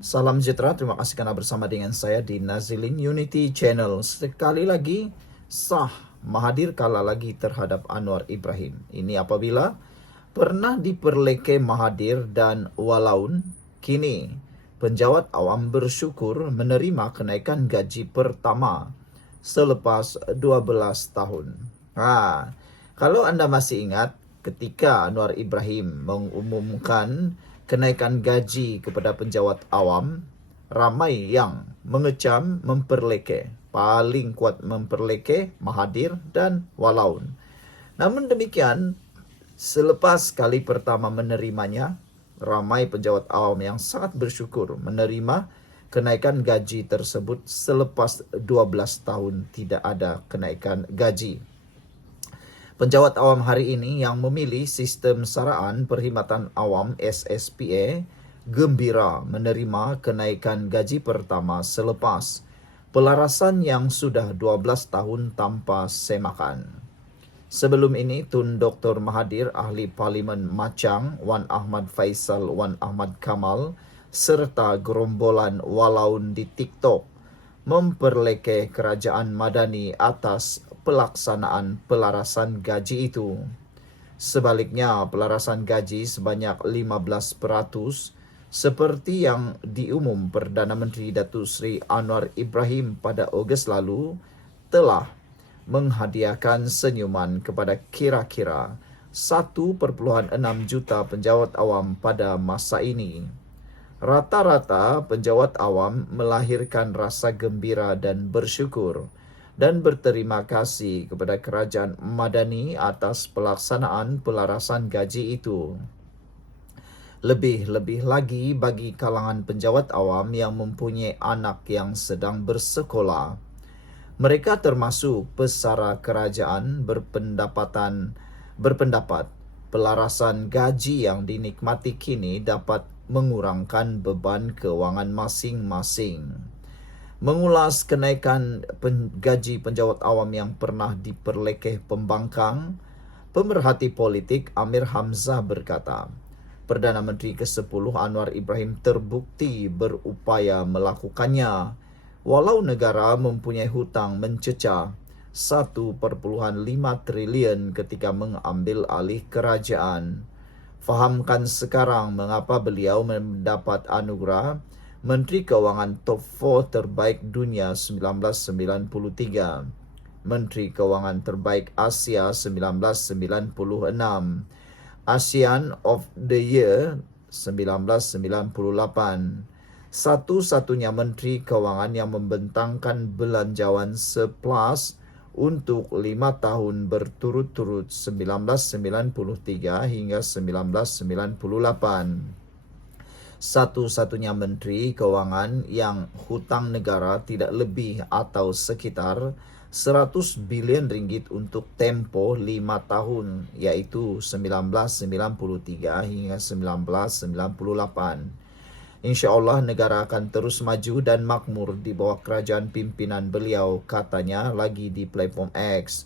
Salam sejahtera, terima kasih karena bersama dengan saya di Nazilin Unity Channel. Sekali lagi, sah Mahathir kalah lagi terhadap Anwar Ibrahim. Ini apabila pernah diperleke Mahathir dan Walaun, kini penjawat awam bersyukur menerima kenaikan gaji pertama selepas 12 tahun. Kalau Anda masih ingat, ketika Anwar Ibrahim mengumumkan kenaikan gaji kepada penjawat awam, ramai yang mengecam, memperleke. Paling kuat memperleke Mahathir dan Walaun. Namun demikian, selepas kali pertama menerimanya, ramai penjawat awam yang sangat bersyukur menerima kenaikan gaji tersebut selepas 12 tahun tidak ada kenaikan gaji. Penjawat awam hari ini yang memilih sistem saraan Perkhidmatan Awam SSPA gembira menerima kenaikan gaji pertama selepas pelarasan yang sudah 12 tahun tanpa semakan. Sebelum ini, Tun Dr. Mahathir, Ahli Parlimen Machang, Wan Ahmad Faisal, Wan Ahmad Kamal, serta gerombolan Walaun di TikTok memperleke kerajaan Madani atas pelaksanaan pelarasan gaji itu. Sebaliknya, pelarasan gaji sebanyak 15% seperti yang diumum Perdana Menteri Datuk Seri Anwar Ibrahim pada Ogos lalu telah menghadiahkan senyuman kepada kira-kira 1.6 juta penjawat awam pada masa ini. Rata-rata penjawat awam melahirkan rasa gembira dan bersyukur dan berterima kasih kepada kerajaan Madani atas pelaksanaan pelarasan gaji itu. Lebih-lebih lagi bagi kalangan penjawat awam yang mempunyai anak yang sedang bersekolah. Mereka termasuk pesara kerajaan berpendapat pelarasan gaji yang dinikmati kini dapat mengurangkan beban kewangan masing-masing. Mengulas kenaikan gaji penjawat awam yang pernah diperlekeh pembangkang, pemerhati politik Amir Hamzah berkata, Perdana Menteri ke-10 Anwar Ibrahim terbukti berupaya melakukannya, walau negara mempunyai hutang mencecah 1.5 trilion ketika mengambil alih kerajaan. Fahamkan sekarang mengapa beliau mendapat anugerah Menteri Kewangan Top 4 terbaik dunia 1993, Menteri Kewangan terbaik Asia 1996, ASEAN of the Year 1998, satu-satunya Menteri Kewangan yang membentangkan belanjawan surplus untuk 5 tahun berturut-turut 1993 hingga 1998. Satu-satunya Menteri Kewangan yang hutang negara tidak lebih atau sekitar 100 bilion ringgit untuk tempoh 5 tahun, iaitu 1993 hingga 1998. InsyaAllah negara akan terus maju dan makmur di bawah kerajaan pimpinan beliau, katanya lagi di platform X.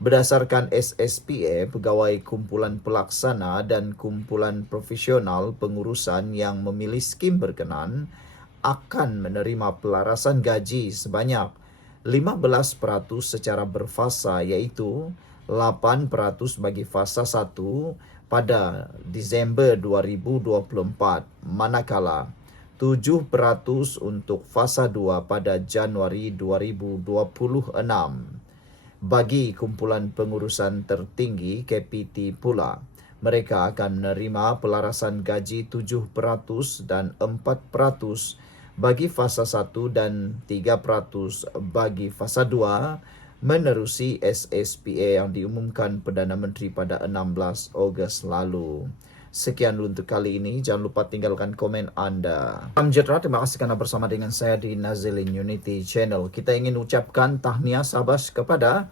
Berdasarkan SSPA, pegawai kumpulan pelaksana dan kumpulan profesional pengurusan yang memilih skim berkenan akan menerima pelarasan gaji sebanyak 15% secara berfasa, iaitu 8% bagi fasa 1 pada Disember 2024, manakala 7% untuk fasa 2 pada Januari 2026. Bagi kumpulan pengurusan tertinggi KPT pula, mereka akan menerima pelarasan gaji 7% dan 4% bagi fasa 1 dan 3% bagi fasa 2 menerusi SSPA yang diumumkan Perdana Menteri pada 16 Ogos lalu. Sekian dulu untuk kali ini. Jangan lupa tinggalkan komen anda. Salam sejahtera, terima kasih karena bersama dengan saya di Nazilin Unity Channel. Kita ingin ucapkan tahniah Sabas kepada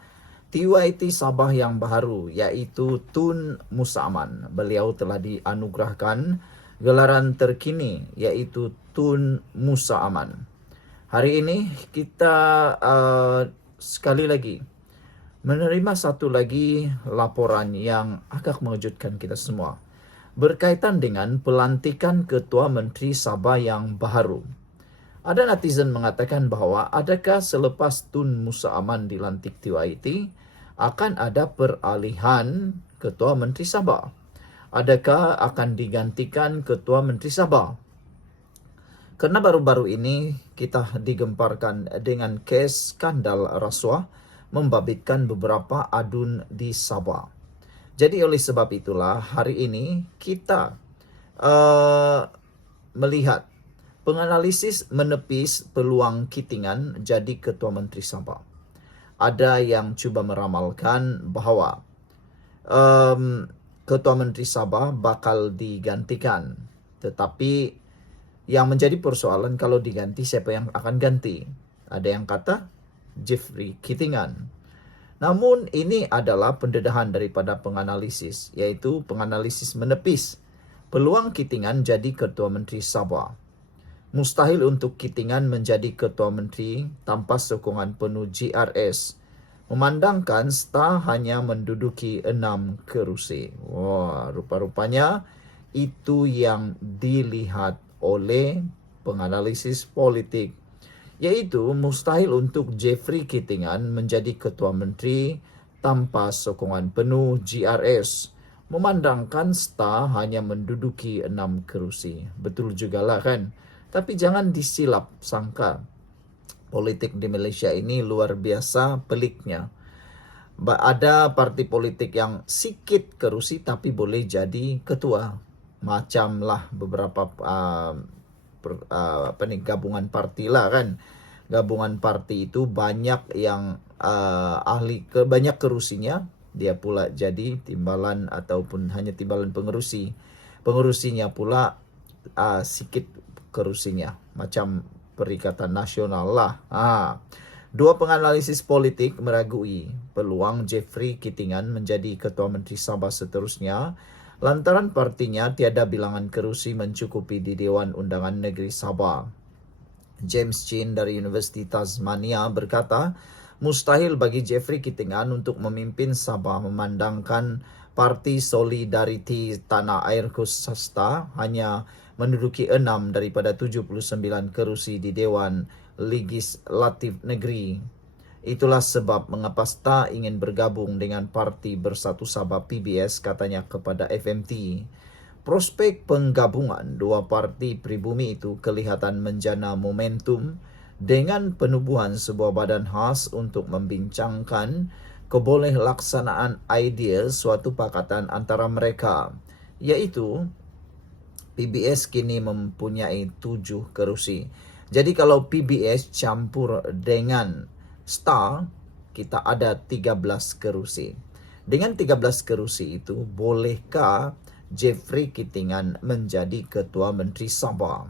TYT Sabah yang baru, yaitu Tun Musa Aman. Beliau telah dianugerahkan gelaran terkini, yaitu Tun Musa Aman. Hari ini kita sekali lagi menerima satu lagi laporan yang agak mengejutkan kita semua. berkaitan dengan pelantikan Ketua Menteri Sabah yang baru. Ada netizen mengatakan bahwa adakah selepas Tun Musa Aman dilantik TYT akan ada peralihan Ketua Menteri Sabah? Adakah akan digantikan Ketua Menteri Sabah? Karena baru-baru ini kita digemparkan dengan kes skandal rasuah membabitkan beberapa adun di Sabah. Jadi oleh sebab itulah hari ini kita melihat penganalisis menepis peluang Kitingan jadi Ketua Menteri Sabah. Ada yang cuba meramalkan bahwa Ketua Menteri Sabah bakal digantikan. Tetapi yang menjadi persoalan kalau diganti siapa yang akan ganti? Ada yang kata Jeffrey Kitingan. Namun ini adalah pendedahan daripada penganalisis, yaitu penganalisis menepis peluang Kitingan jadi Ketua Menteri Sabah. Mustahil untuk Kitingan menjadi Ketua Menteri tanpa sokongan penuh GRS. Memandangkan STA hanya menduduki 6 kerusi. Wah, rupa-rupanya itu yang dilihat oleh penganalisis politik, yaitu mustahil untuk Jeffrey Kitingan menjadi Ketua Menteri tanpa sokongan penuh GRS. Memandangkan STA hanya menduduki 6 kerusi. Betul jugalah kan? Tapi jangan disilap sangka. Politik di Malaysia ini luar biasa peliknya. Ada parti politik yang sikit kerusi tapi boleh jadi ketua. Macamlah beberapa gabungan parti lah kan. Gabungan parti itu banyak yang banyak kerusinya, dia pula jadi timbalan ataupun hanya timbalan pengerusi. Pengerusinya pula sikit kerusinya, macam Perikatan Nasional lah. Dua penganalisis politik meragui peluang Jeffrey Kitingan menjadi Ketua Menteri Sabah seterusnya lantaran partinya tiada bilangan kerusi mencukupi di Dewan Undangan Negeri Sabah. James Chin dari Universiti Tasmania berkata, mustahil bagi Jeffrey Kitingan untuk memimpin Sabah memandangkan Parti Solidariti Tanah Air khusus STA hanya menduduki 6 daripada 79 kerusi di Dewan Legislatif Negeri. Itulah sebab mengapa STA ingin bergabung dengan Parti Bersatu Sabah PBS, katanya kepada FMT. Prospek penggabungan dua parti pribumi itu kelihatan menjana momentum dengan penubuhan sebuah badan khas untuk membincangkan keboleh-laksanaan idea suatu pakatan antara mereka, yaitu PBS kini mempunyai 7 kerusi. Jadi kalau PBS campur dengan STA, kita ada 13 kerusi. Dengan 13 kerusi itu, bolehkah Jeffrey Kitingan menjadi Ketua Menteri Sabah?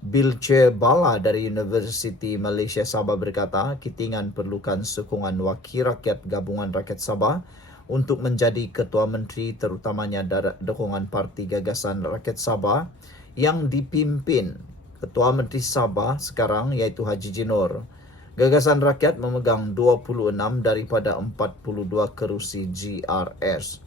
Bilce Bala dari Universiti Malaysia Sabah berkata, Kitingan perlukan sokongan wakil rakyat Gabungan Rakyat Sabah untuk menjadi Ketua Menteri, terutamanya dukungan Parti Gagasan Rakyat Sabah yang dipimpin Ketua Menteri Sabah sekarang iaitu Haji Jinor. Gagasan Rakyat memegang 26 daripada 42 kerusi GRS.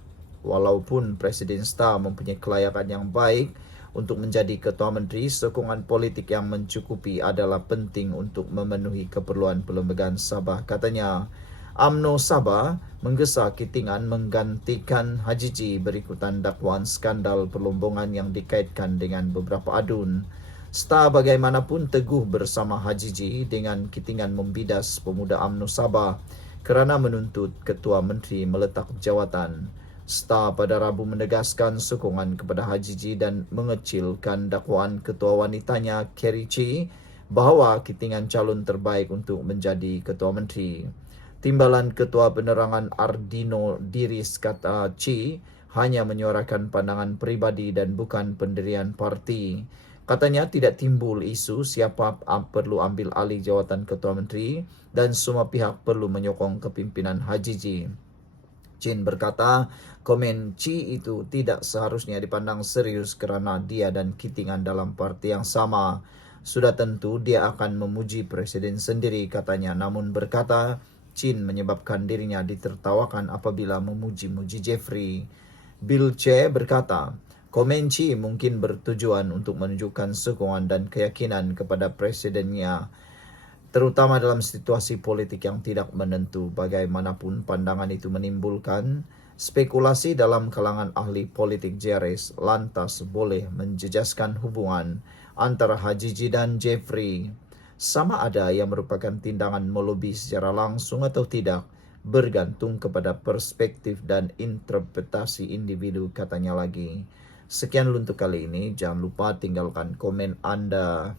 Walaupun Presiden STA mempunyai kelayakan yang baik untuk menjadi Ketua Menteri, sokongan politik yang mencukupi adalah penting untuk memenuhi keperluan perlembagaan Sabah, katanya. UMNO Sabah menggesa Kitingan menggantikan Haji Ji berikutan dakwaan skandal perlombongan yang dikaitkan dengan beberapa adun. STA bagaimanapun teguh bersama Haji Ji dengan Kitingan membidas pemuda UMNO Sabah kerana menuntut Ketua Menteri meletak jawatan. STA pada Rabu menegaskan sokongan kepada Haji Ji dan mengecilkan dakwaan Ketua Wanitanya Kerry Chi bahawa Kitingan calon terbaik untuk menjadi Ketua Menteri. Timbalan Ketua Penerangan Ardino Diris, kata Chi, hanya menyuarakan pandangan peribadi dan bukan pendirian parti. Katanya tidak timbul isu siapa perlu ambil alih jawatan Ketua Menteri dan semua pihak perlu menyokong kepimpinan Haji Ji. Chin berkata, komen Chi itu tidak seharusnya dipandang serius kerana dia dan Kitingan dalam parti yang sama. Sudah tentu dia akan memuji Presiden sendiri, katanya. Namun berkata, Chin menyebabkan dirinya ditertawakan apabila memuji-muji Jeffrey. Bill Che berkata, Komenci mungkin bertujuan untuk menunjukkan sokongan dan keyakinan kepada presidennya, terutama dalam situasi politik yang tidak menentu. Bagaimanapun pandangan itu menimbulkan spekulasi dalam kalangan ahli politik, Jerez lantas boleh menjejaskan hubungan antara Hajiji dan Jeffrey. Sama ada yang merupakan tindakan melobi secara langsung atau tidak, bergantung kepada perspektif dan interpretasi individu, katanya lagi. Sekian untuk kali ini, jangan lupa tinggalkan komen Anda.